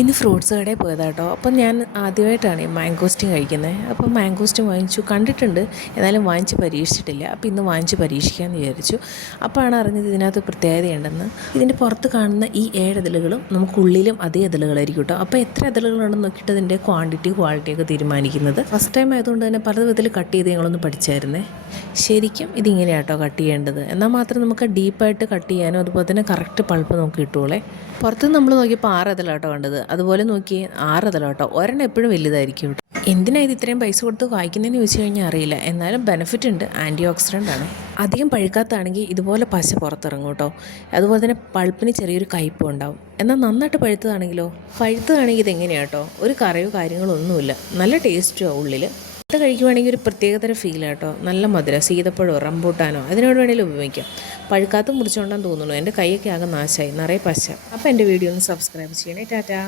ഇന്ന് ഫ്രൂട്ട്സ് കടയിൽ പോയതാട്ടോ. അപ്പം ഞാൻ ആദ്യമായിട്ടാണ് മാംഗോസ്റ്റിൻ കഴിക്കുന്നത്. അപ്പം മാംഗോസ്റ്റിൻ വാങ്ങിച്ചു, കണ്ടിട്ടുണ്ട്, എന്നാലും വാങ്ങിച്ച് പരീക്ഷിച്ചിട്ടില്ല. അപ്പോൾ ഇന്ന് വാങ്ങിച്ച് പരീക്ഷിക്കാമെന്ന് വിചാരിച്ചു. അപ്പോഴാണ് അറിഞ്ഞത് ഇതിനകത്ത് പ്രത്യേകതയുണ്ടെന്ന്. ഇതിൻ്റെ പുറത്ത് കാണുന്ന ഈ 7 ഇതളുകളും നമുക്കുള്ളിലും അതേ ഇതളുകളായിരിക്കും കേട്ടോ. അപ്പോൾ എത്ര ഇതളുകളുണ്ടെന്ന് നോക്കിയിട്ട് അതിൻ്റെ ക്വാളിറ്റിയൊക്കെ തീരുമാനിക്കുന്നത്. ഫസ്റ്റ് ടൈം ആയതുകൊണ്ട് തന്നെ പല വിധത്തിൽ കട്ട് ചെയ്ത് ഞങ്ങളൊന്ന് പഠിച്ചായിരുന്നേ. ശരിക്കും ഇതിങ്ങനെയാട്ടോ കട്ട് ചെയ്യേണ്ടത്. എന്നാൽ മാത്രം നമുക്ക് ഡീപ്പായിട്ട് കട്ട് ചെയ്യാനും അതുപോലെ തന്നെ കറക്റ്റ് പൾപ്പ് നമുക്ക് കിട്ടുകയുള്ളേ. പുറത്ത് നമ്മൾ നോക്കിയപ്പോൾ 6 ഇതളാട്ടോ കണ്ടത്. അതുപോലെ നോക്കി 6 ഇതളാട്ടോ. ഒരെണ്ണം എപ്പോഴും വലുതായിരിക്കും. എന്തിനാണ് ഇത് ഇത്രയും പൈസ കൊടുത്ത് വായിക്കുന്നതെന്ന് ചോദിച്ചു കഴിഞ്ഞാൽ അറിയില്ല. എന്നാലും ബെനിഫിറ്റ് ഉണ്ട്, ആൻറ്റി ഓക്സിഡൻ്റ് ആണ്. അധികം പഴുക്കാത്താണെങ്കിൽ ഇതുപോലെ പശ പുറത്തിറങ്ങും കേട്ടോ. അതുപോലെ തന്നെ പൾപ്പിന് ചെറിയൊരു കയ്പും ഉണ്ടാവും. എന്നാൽ നന്നായിട്ട് പഴുത്തതാണെങ്കിൽ ഇതെങ്ങനെയാണ് കേട്ടോ, ഒരു കറിയോ കാര്യങ്ങളോ ഒന്നുമില്ല, നല്ല ടേസ്റ്റുമാണ് ഉള്ളിൽ. ഇത് കഴിക്കുവാണെങ്കിൽ ഒരു പ്രത്യേകതരം ഫീലാട്ടോ. നല്ല മധുരം, സീതപ്പഴമോ റംബൂട്ടാനോ അതിനോട് വേണമെങ്കിലും ഉപയോഗിക്കാം. പഴുക്കാത്ത മുറിച്ചുകൊണ്ടാന്ന് തോന്നുന്നു. എൻ്റെ കൈയൊക്കെ ആകെ നാശമായി, നിറയെ പശ. അപ്പോൾ എൻ്റെ വീഡിയോ ഒന്ന് സബ്സ്ക്രൈബ് ചെയ്യണേ. ടാറ്റാ.